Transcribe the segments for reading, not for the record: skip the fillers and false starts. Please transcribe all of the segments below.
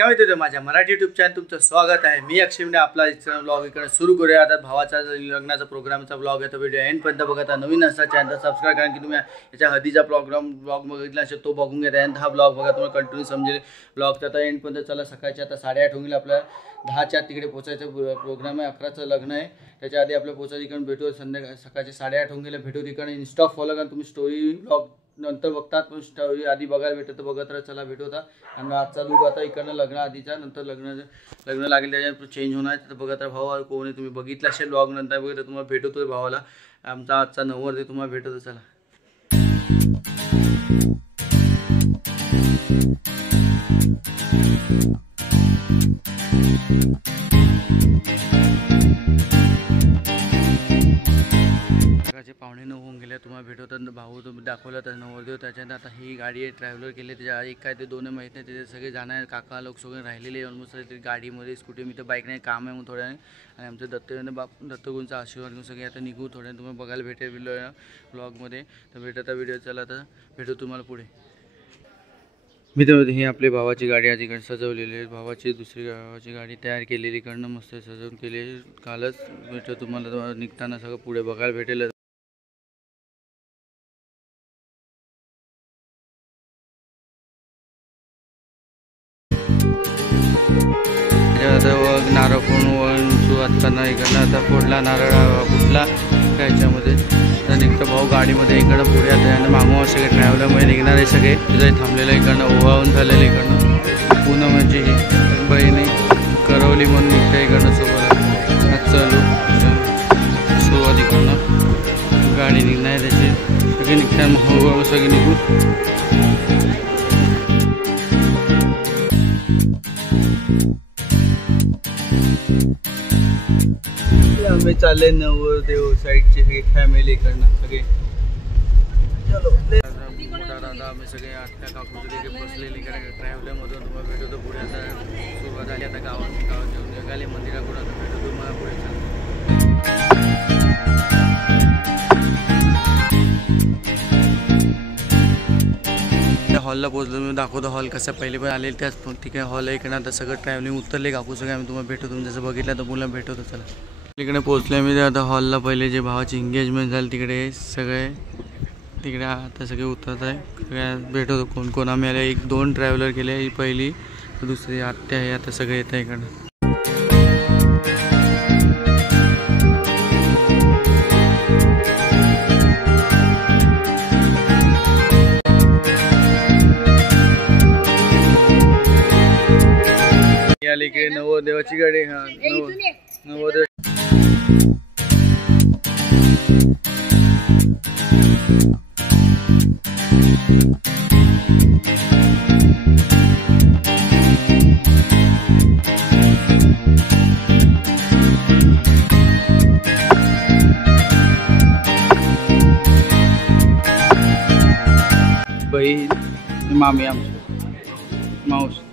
नमस्कार मित्रांनो, माझ्या मराठी यूट्यूब चॅनल तुमचं स्वागत आहे। मी अक्षय मिंडे आपला ब्लॉग इकडे सुरू करूया। आता भावाचा लग्नाचा प्रोग्रामचा ब्लॉग आहे, तो व्हिडिओ एंड पर्यंत बघा। आता नवीन असता चॅनल सबस्क्राइब करा, की तुम्ही याच्या हळदीचा ब्लॉग बघितला असेल तो बघून घ्या। त्यानंतर हा ब्लॉग बघा, तुम्हाला कंटिन्यू समजेल ब्लॉगचा। आता एंड पर्यंत चला। सकाळचे आता 8:30 होईल, आपल्या 10च्या तिकडे पोहोचायचं प्रोग्राम आहे। 11चं लग्न आहे, त्याच्या आधी आपल्या पोहोचायचं। इकडे भेटू संध्याकाळी सकाळचे 8:30 होऊन गेले। भेटू तिकडे इंस्टा फॉलो करा, तुम्ही स्टोरी ब्लॉग नंतर बघतात, पण स्टोरी आधी बघायला भेटत तर बघत राहा। चला भेटू आता। आणि आजचा लुक आता इकडनं लग्न आधीचा, नंतर लग्न लागेल त्याच्यात चेंज होणार, तर बघत राहा। भाऊ कोण आहे तुम्ही बघितलं असेल ब्लॉग, नंतर बघितलं तुम्हाला भेटतो भावाला। आमचा आजचा नवरदेव तुम्हाला भेटतो। चला पावणे 9 होऊन गेले, तुम्हाला भेटवतात। भाऊ तुम्ही दाखवला तर नवरदेव, त्याच्यानंतर आता ही गाडी आहे ट्रॅव्हलर केली, त्याच्या एक काय ते 2 माहीत नाही, त्याचे सगळे जाणार काका लोक सगळे राहिलेले ऑलमोस्ट गाडीमध्ये स्कूटी। मी तर बाईक नाही, काम आहे मग थोड्याने। आणि आमचं दत्तगुरूंचा आशीर्वाद घेऊन सगळे आता निघू थोड्या। तुम्हाला बघायला भेटेल ब्लॉगमध्ये, तर भेटता व्हिडिओ। चला तर भेटू तुम्हाला पुढे। मित्रांनो, ही आपली भावाची गाडी आज इकडे सजवलेली आहे। भावाची दुसरी भावाची गाडी तयार केलेली, इकडनं मस्त सजवून केली कालच। भेटू तुम्हाला निघताना सगळं पुढे बघायला भेटेल। नारळ फोडून सुरुवात करणार इकडनं। आता फोडला नारळ फुटला त्याच्यामध्ये, तर निघतो भाऊ गाडीमध्ये इकडं पुढे। आता यानं मागून सगळे ट्रॅव्हलरमध्ये निघणार आहे सगळे। तिथे थांबलेलं इकडनं ओवाळून झालेलं इकडनं। पुन्हा म्हणजे बहिणी करवली म्हणून निघतं इकडनं सोबत। चालू सुरुवात इकडनं गाडी निघणार आहे त्याची, सगळे निघतात भाऊ सगळे निघू। आम्ही चालले नवरदेव साईडचे सगळे फॅमिली कडनं सगळे। चलो दादा आम्ही सगळे आत्या काकू सगळे बसलेली ट्रॅव्हलर मधून तुम्हाला भेटतो पुढे। आता सुरुवात झाली, आता गावात घेऊन निघाले मंदिराकडून। आता भेटतो तुम्हाला पुढे। हॉलला पोहोचलो, मी दाखवतो हॉल कसं पहिले पण आले त्याच ठीक आहे। हॉल आहे इकडे, आता सगळं ट्रॅव्हलिंग उतरले काकू सगळे। आम्ही तुम्हाला भेटतो, तुम्ही जसं बघितलं तर मुलं भेटतो। चला इकडे पोहोचले मी। आता हॉलला पहिले जे भावाची एंगेजमेंट झाली तिकडे सगळे, तिकडे आता सगळे उतरत आहे सगळ्या। भेटतो कोण कोण आम्ही आले। 1-2 ट्रॅव्हलर केले, ही पहिली दुसरी आत्या आहे। आता सगळे येत आहे इकडं। आली इकडे नवरदेवाची गाडी। हा नवरदेव बहीण मामी आमची मावशी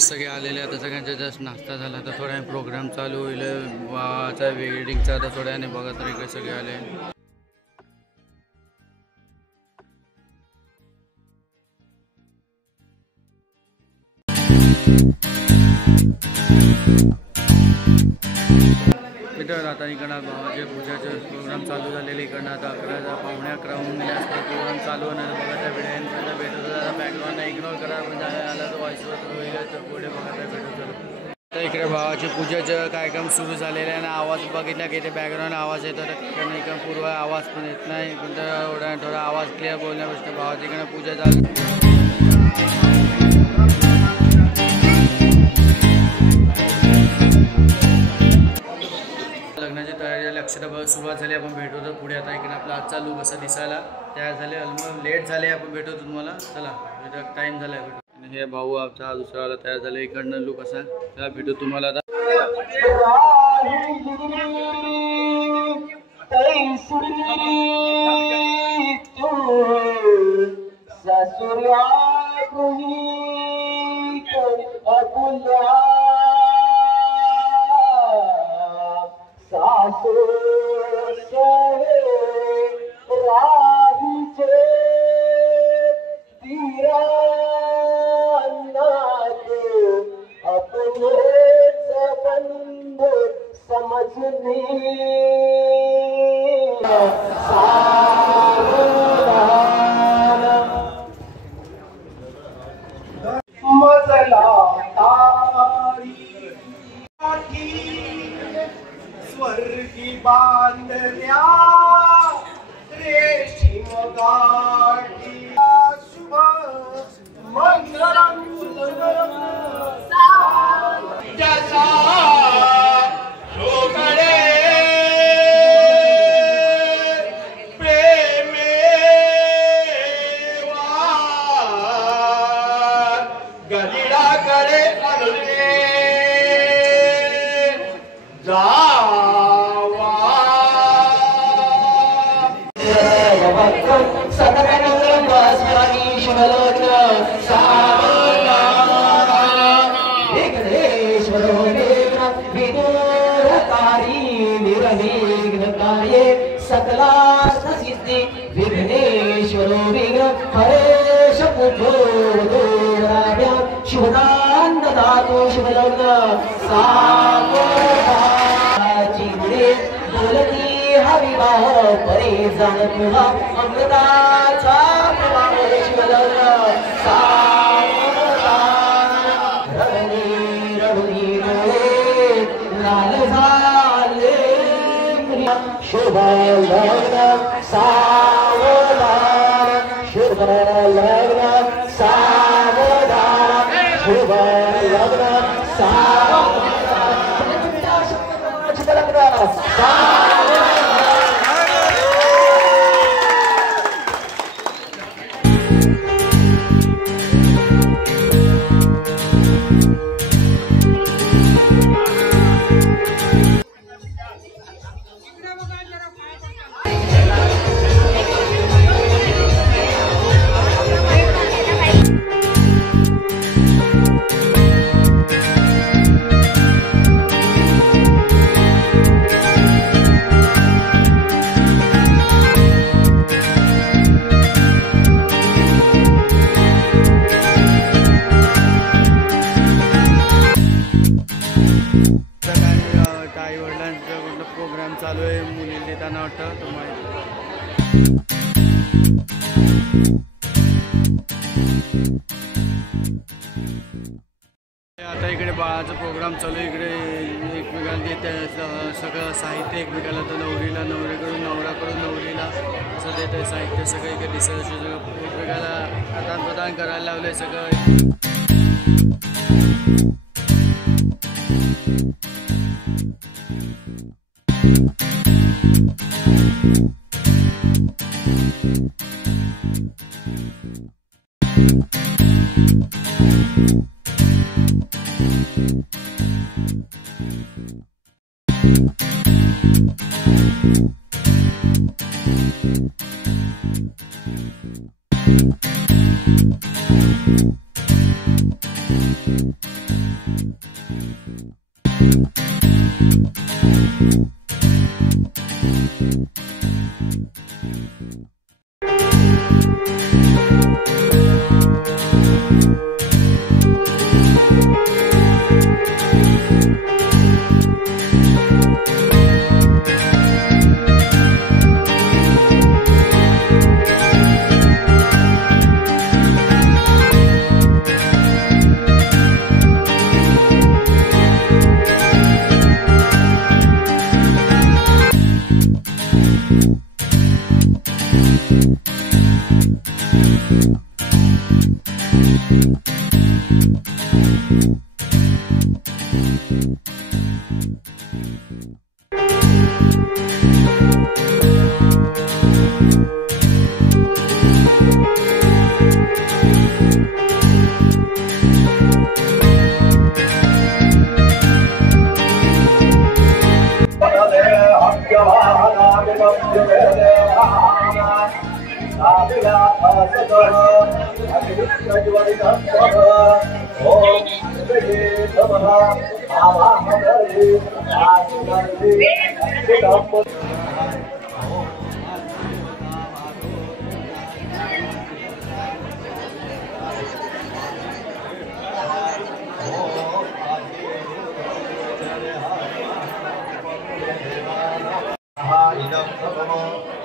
सगळे आलेले। आता सगळ्यांचा जस्ट नाश्ता झाला, तर थोड्या प्रोग्राम चालू होईल भावाचा वेडिंगचा। आता थोड्याने बघा तर इकडे सगळे आले। मित्रांनो, आता इकडं भावाच्या पूजाचे प्रोग्राम चालू झालेले इकडनं। आता 11:15 होऊन गेले असतात, प्रोग्राम चालू होणार। बघा त्या व्हिडिओ भेटतो। बॅकग्राऊंड इग्नोर करा, म्हणजे आला तर व्हॉइसवर होईल, तर पुढे बघा त्या भेटतो। तर इकडे भावाच्या पूजाचं कार्यक्रम सुरू झालेला आहे, आणि आवाज बघितला की ते बॅकग्राऊंड आवाज येतो, तर इकडे पूर्व आवाज पण येत नाही, पण थोडा आवाज क्लिअर बोलण्यापेक्षा भावाची इकडे पूजा चालू। लग्नाची तयारी झाली, अक्षता सुरुवात झाली, आपण भेटू तर पुढे। आता इकडे आपला आजचा लूक असा दिसायला तयार झाले, ऑलमोस्ट लेट झाले, आपण भेटू तुम्हाला। चला टाइम झाला भेटू। हे भाऊ आपला दुसरा वाला तयार झाले, इकडनं लूक असा। चला भेटू तुम्हाला आता। ससुरा अपुल्या सासू राहीचे तीरानाथ अपनेच बंध समजनी मजला तारी स्वर्गी बांधल्या रेशीम गाठी शुभ मंगलम जसा लोकडे गलिडाकडे आणले जावा सतगणं वास्मराणी शिवलोक विघ्नेश्वरो विघ्नविदूरकारी निर्विघ्नकार्ये सकलार्थसिद्धि विघ्नेश्वरो विघ्न हरेश पुत्रो शुभदान ददातु शुभलग्न सामोदाचिंद्रे बोलती हा विवाह परे जाण तुला अमृताचा प्रवाह शुभलग्न सामोदान रवनी रवनी डोळे लाल झाले शुभलग्न सामोदान शुभलग्न सामोदान शुभ लग्न आई वडिलांचा कुठला प्रोग्राम चालू आहे मुलीला देताना वाटतं तुम्हाला आता इकडे बाळाचा प्रोग्राम चालू आहे इकडे एकमेकाला देत सगळं साहित्य एकमेकाला तर नवरीला नवरीकडून नवराकडून नवरीला असं देत आहे साहित्य सगळं इकडे दिसत सगळं एकमेकाला आदान प्रदान करायला लावलं सगळं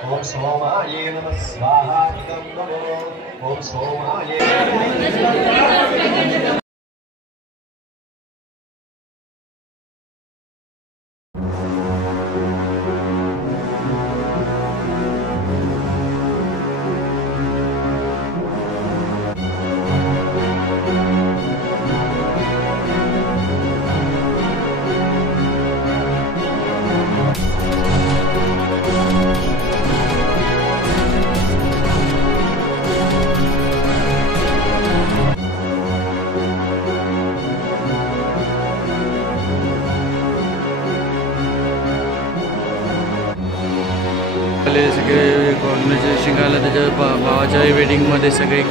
ओम सोमाय नमः स्वाहा इदं नमो ओम सोमाय सगळे कॉर्ग्युलेशन आलं त्याच्या भावाच्या वेडिंगमध्ये सगळे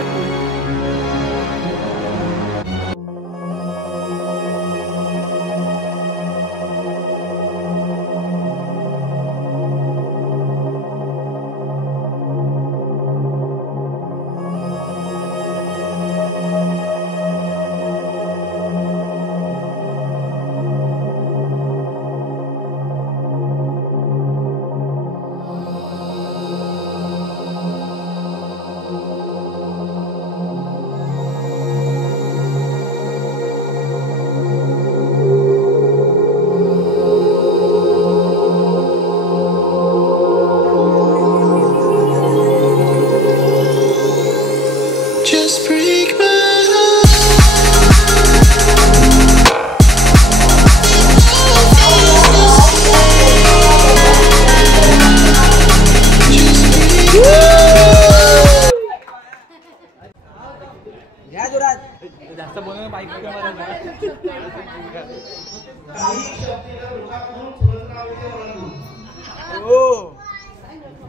जास्त बोलणं बाईक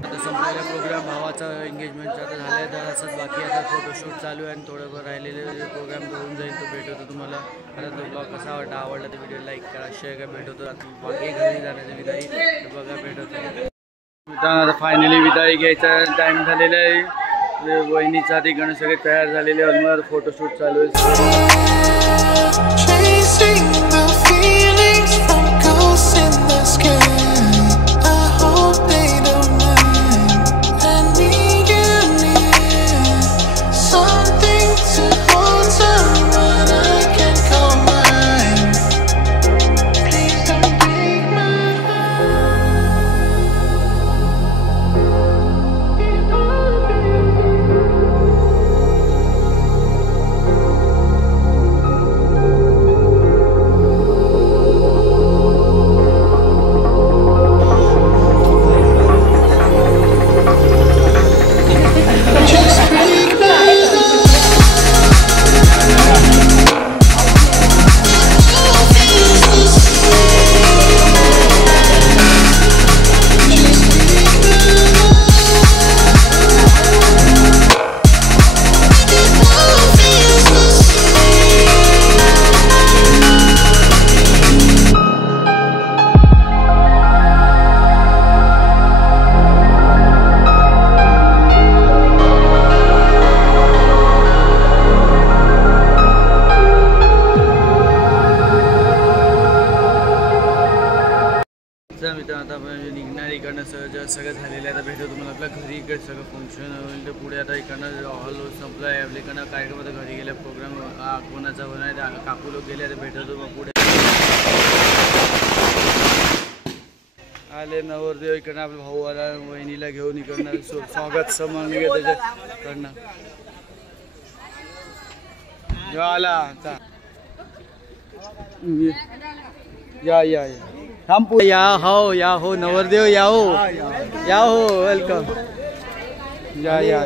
आता संपलेला प्रोग्राम भावाचा एंगेजमेंटचा आता झाला आहे तर असंच बाकी आता फोटोशूट चालू आहे आणि थोडंफार राहिलेले प्रोग्राम होऊन जाईल तो भेट होतो तुम्हाला. आता तो ब्लॉग कसा आवडला तर व्हिडिओ लाईक करा शेअर करा. भेट होतो आता बाकी घरी जाण्याची विदाई तर बघा भेट होतो. मित्रांनो आता फायनली विदाई घ्यायचा टाईम झालेला आहे. वहिनीच्या ठिकाणी सगळे तयार झालेले ऑलमोस्ट फोटोशूट चालू मित्रांनो. आता निघणार इकडनं सगळं झालेलं आहे. आता भेटतो तुम्हाला आपल्या घरी. इकडे सगळं फंक्शन होईल तर पुढे आता इकडनं हॉल संपला आहे आपल्याकडनं कार्यक्रम. आता घरी गेल्या प्रोग्राम कोणाचा होणार आहे काकू लोक गेले. आता भेटतो मग पुढे आले नवरदेव इकडनं आपला भाऊ आला वहिनीला घेऊन इकडनं स्वागत समान त्याच्याकडनं आला. या या या हम या हो नवरदेव या हो वेलकम या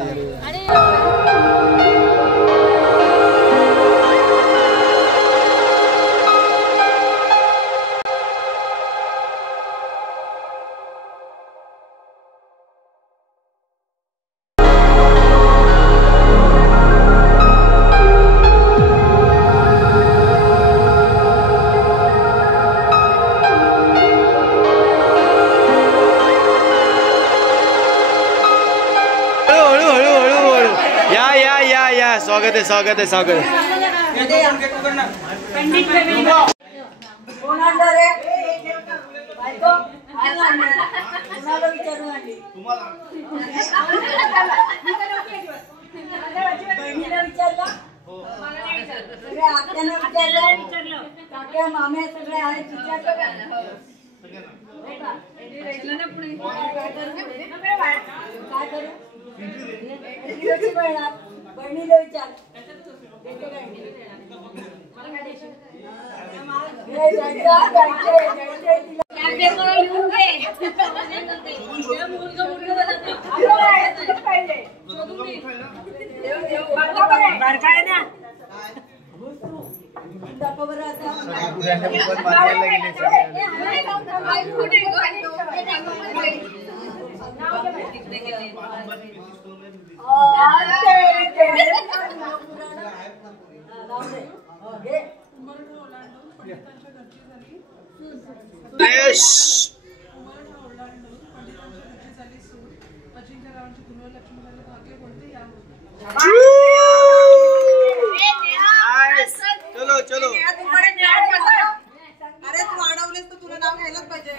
स्वागत आहे स्वागत आहे स्वागत आहे. काका मामे सगळे आहेत विचारलं काय करू बहिणीला विचार चलो चलो अरे तू अडवलेस तर तुला नाव घ्यायलाच पाहिजे.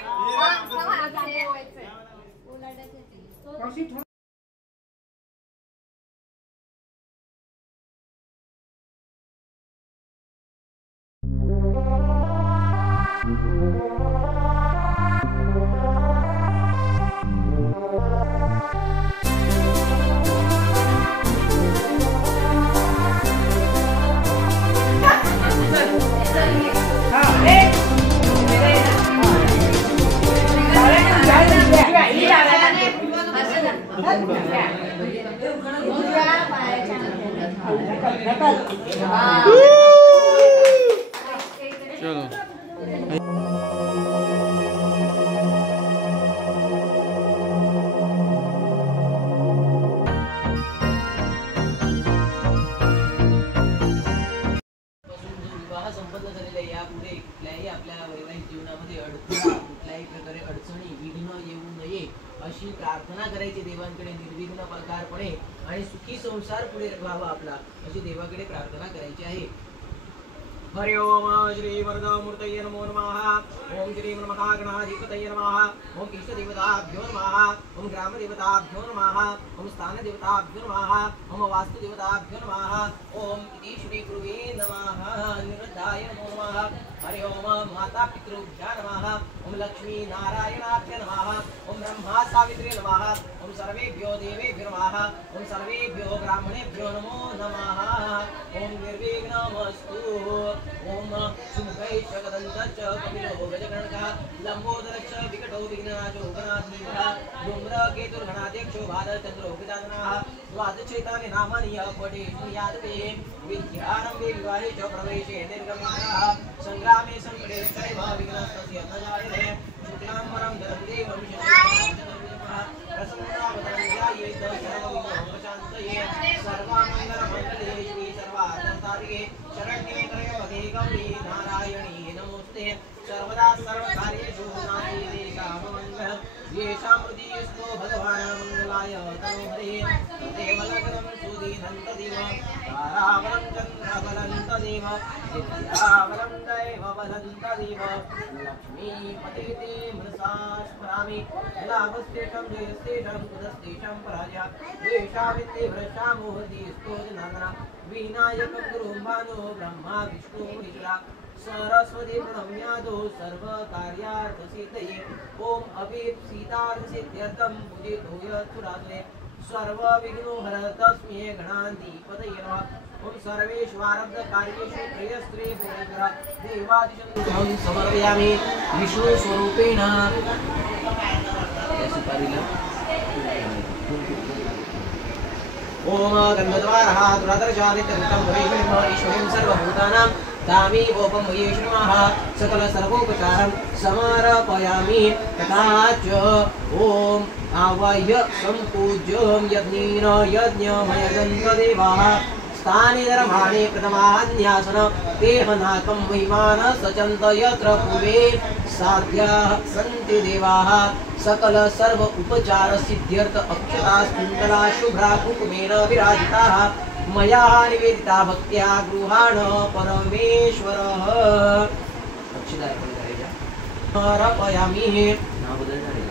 यापुढे कुठल्याही आपल्या वैवाहिक जीवनामध्ये कुठल्याही प्रकारे अडचणी विघ्न येऊ नये अशी प्रार्थना करायची देवांकडे निर्विघ्न प्रकारपणे आणि सुखी संसार पुढे व्हावा आपला अशी देवाकडे प्रार्थना करायची आहे. हरि ओम श्री वरदमूर्तये नमो नमः. ओम श्री महागणाधिपतये नमः. ओम इष्टदेवताभ्यो नमः. ओम ग्रामदेवताभ्यो नमः. ओम स्थानदेवताभ्यो नमः. ओम वास्तुदेवताभ्यो नमः. ओम इति श्री गुरुवे नमः. निरुद्धाय नमो नमः. हरि ओम माता पितृभ्यो नमः. ओम लक्ष्मी नारायणाभ्यो नमः. ओम ब्रह्मा सावित्री नमः. ओम सर्वेभ्यो देवेभ्यो नमः. ओम सर्वेभ्यो ब्राह्मणेभ्यो नमो नमः. ओम निर्विघ्नमस्तु. ओम सुमुखैश्च कदन्तश्च कपिलो गजगणकः लम्बोदरश्च विकटो विघ्ननाशो गणाधीशः धूम्रकेतुर्गणाध्यक्षो भालचन्द्रो गजाननः द्वादशैतानि नामानि पठेषु यादवे विद्यारम्भे विवाहे च प्रवेशे निर्गमनः संग्रामे संकटे चैव विघ्नस्तस्य न जायते शुक्लाम्बरं धरं देवं प्रसन्नावतारं ध्यायेत् सर्वविघ्नोपशान्तये सर्वमङ्गलमङ्गले श्री सर्वार्थसाधिके शरण्ये त्र्यम्बके गौरी नारायणी नमोस्ते सर्वदा सर्वकार्येषु नास्ति काममङ्गलं येषां हृदयस्थो भगवान् मङ्गलाय तनोहरे तदेव लग्नं सुदीनन्तदेव ताराबलं चन्द्रबलं तदेव विद्याबलं दैवबलं तदेव लक्ष्मीपतिते मनसा स्मरामि लाभस्तेषं जयस्तेषं कुदस्तेषं पराजया येषामित्ते भ्रष्टामोहतीस्थो जनार्दना विनायकं गुरुं भानो ब्रह्मा विष्णु महेश्वरा सरस्वती प्रणम्यादो सर्वकार्यार्थसिद्धये ओम अभीप सीतार्थसिद्ध्यर्थं पूजितो यत्सुरासुरे सर्वविघ्नोहर तस्मै गणाधिपतये नमः. ओम सर्वेष्वारब्धकार्येषु प्रियस्त्रे भूमिका देवादिशं समर्पयामि विष्णु स्वरूपेण. ओम गन्धद्वारः दुरादर्शादित्यन्तं वैष्णव ईश्वरीं सर्वभूतानां तामी गोपं वैष्णवः सकल सर्वोपचारं समर्पयामि. तथा च ओम आवाह्य सम्पूज्य यज्ञेन यज्ञमयदन्तदेवाः स्थाने धर्माणे प्रथमान्यासन देहनाकं महिमान सचन्त यत्र पूर्वे साध्याः सन्ति देवाः सकल सर्व उपचार सिद्ध्यर्थ अक्षता कुण्डला शुभ्रा कुङ्कुमेन विराजिताः मया निवेदिता भक्त्या गृहाण परमेश्वरः अक्षदा अर्पण करायच्या अर्पयामी नाव बदलणार आहे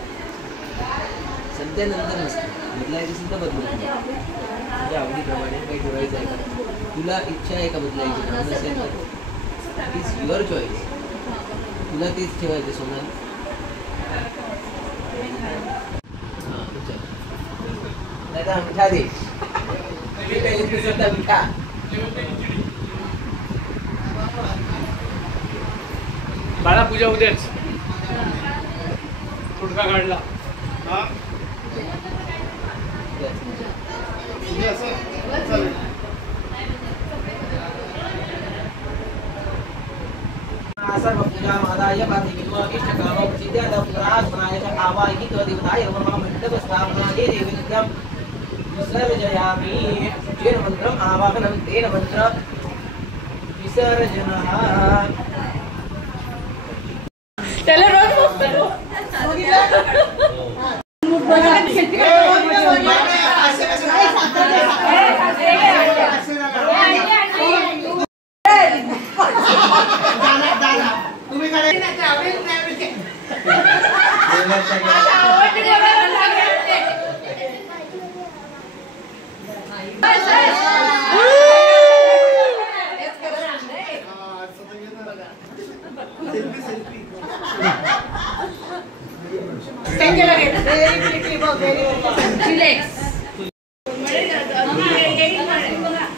सध्यानंतर नसतं बदलायचं असेल तर बदलू तुझ्या आवडीप्रमाणे काही ठेवायचं आहे का तुला इच्छा आहे का बदलायची नाव नसेल तर इट्स युअर चॉईस तुला तेच ठेवायचं सोनाली नाही तर अंगठा दे अंगठा बाळा पूजा उद्याच फुटका काढला सर्वपूजामादाय पार्थिविद्म इष्टकामो प्रसिद्ध्यर्थं प्रार्थनाय च आवाहित देवताय नमः मण्डपस्थापनायै नैवेद्यं विसर्जयामि येन मन्त्रम् आवाहनं तेन मन्त्र विसर्जनः त्याला रोज बघतो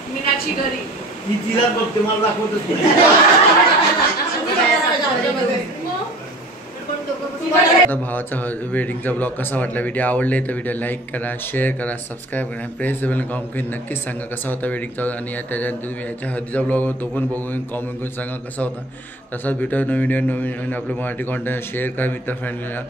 मीनाक्षी घरी आता भावाचा वेडिंगचा ब्लॉग कसा वाटला व्हिडिओ आवडले तर व्हिडिओ लाईक करा शेअर करा सबस्क्राईब करा प्रेस बेल कॉमेंट करून नक्कीच सांगा कसा होता वेडिंगचा आणि त्याच्यानंतर तुम्ही याच्या हळदीचा ब्लॉग तो पण बघून कॉमेंट करून सांगा कसा होता तसाच भेटूया नवीन आपलं मराठी कॉन्टेंट शेअर करा मित्र फ्रेंडला